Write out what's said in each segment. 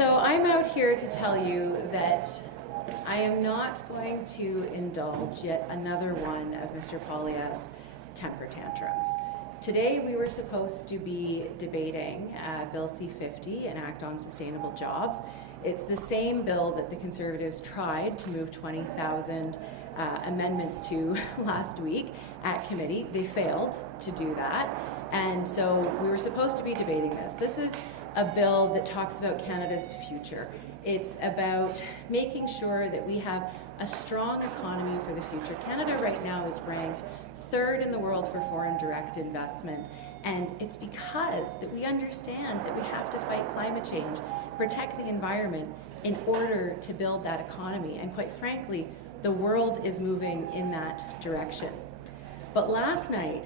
So I'm out here to tell you that I am not going to indulge yet another one of Mr. Poilievre's temper tantrums. Today we were supposed to be debating Bill C-50, an Act on Sustainable Jobs. It's the same bill that the Conservatives tried to move 20,000 amendments to last week at committee. They failed to do that, and so we were supposed to be debating this. This is a bill that talks about Canada's future. It's about making sure that we have a strong economy for the future. Canada right now is ranked third in the world for foreign direct investment, and it's because that we understand that we have to fight climate change, protect the environment in order to build that economy, and quite frankly, the world is moving in that direction. But last night,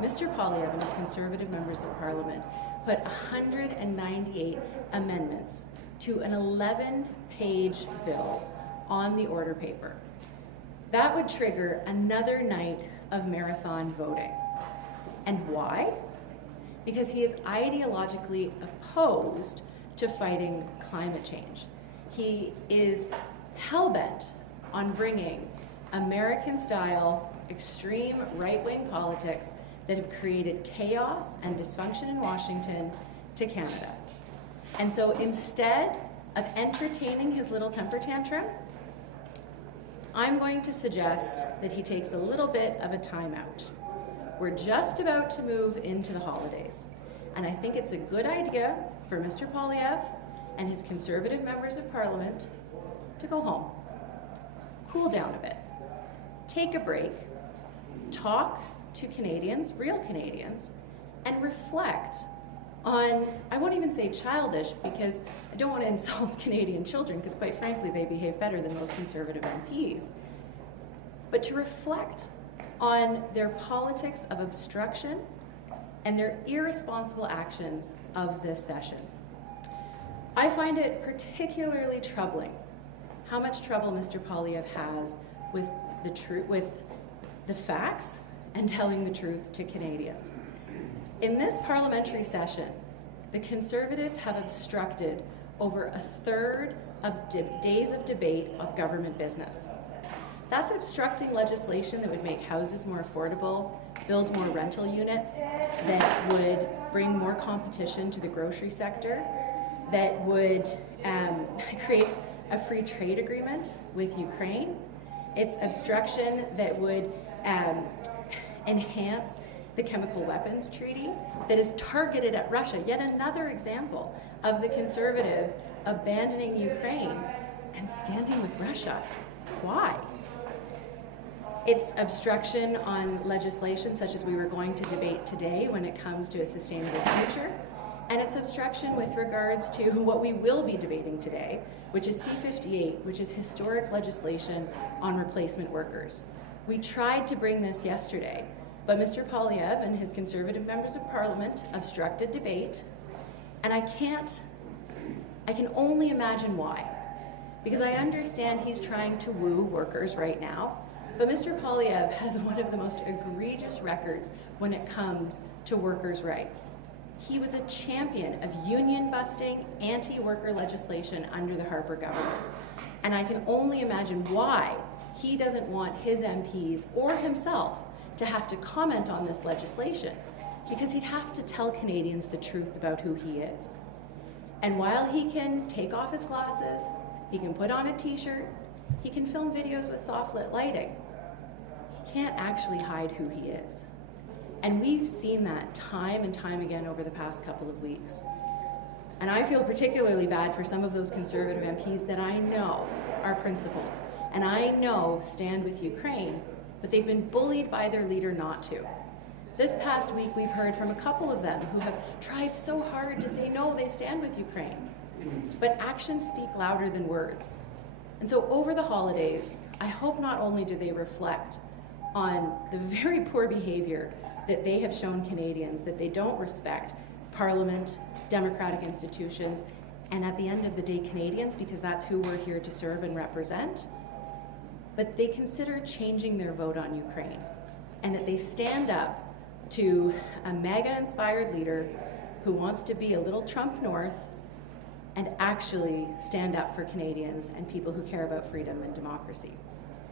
Mr. Poilievre and his Conservative members of Parliament put 198 amendments to an 11-page bill on the order paper. That would trigger another night of marathon voting. And why? Because he is ideologically opposed to fighting climate change. He is hell-bent on bringing American-style, extreme right-wing politics that have created chaos and dysfunction in Washington to Canada. And so instead of entertaining his little temper tantrum, I'm going to suggest that he takes a little bit of a timeout. We're just about to move into the holidays, and I think it's a good idea for Mr. Poilievre and his Conservative members of Parliament to go home, cool down a bit, take a break, talk to Canadians, real Canadians, and reflect on, I won't even say childish, because I don't want to insult Canadian children, because quite frankly they behave better than most Conservative MPs, but to reflect on their politics of obstruction and their irresponsible actions of this session. I find it particularly troubling how much trouble Mr. Poilievre has with the facts and telling the truth to Canadians. In this parliamentary session, the Conservatives have obstructed over a third of days of debate of government business. That's obstructing legislation that would make houses more affordable, build more rental units, that would bring more competition to the grocery sector, that would create a free trade agreement with Ukraine. It's obstruction that would enhance the chemical weapons treaty that is targeted at Russia. Yet another example of the Conservatives abandoning Ukraine and standing with Russia. Why? It's obstruction on legislation such as we were going to debate today when it comes to a sustainable future. And it's obstruction with regards to what we will be debating today, which is C-58, which is historic legislation on replacement workers. We tried to bring this yesterday, but Mr. Poilievre and his Conservative members of Parliament obstructed debate, and I can only imagine why. Because I understand he's trying to woo workers right now, but Mr. Poilievre has one of the most egregious records when it comes to workers' rights. He was a champion of union-busting, anti-worker legislation under the Harper government. And I can only imagine why he doesn't want his MPs or himself to have to comment on this legislation, because he'd have to tell Canadians the truth about who he is. And while he can take off his glasses, he can put on a t-shirt, he can film videos with soft-lit lighting, he can't actually hide who he is. And we've seen that time and time again over the past couple of weeks. And I feel particularly bad for some of those Conservative MPs that I know are principled and I know stand with Ukraine, but they've been bullied by their leader not to. This past week we've heard from a couple of them who have tried so hard to say no, they stand with Ukraine. But actions speak louder than words. And so over the holidays, I hope not only do they reflect on the very poor behavior that they have shown Canadians, that they don't respect Parliament, democratic institutions, and at the end of the day, Canadians, because that's who we're here to serve and represent, but they consider changing their vote on Ukraine, and that they stand up to a MAGA-inspired leader who wants to be a little Trump North and actually stand up for Canadians and people who care about freedom and democracy.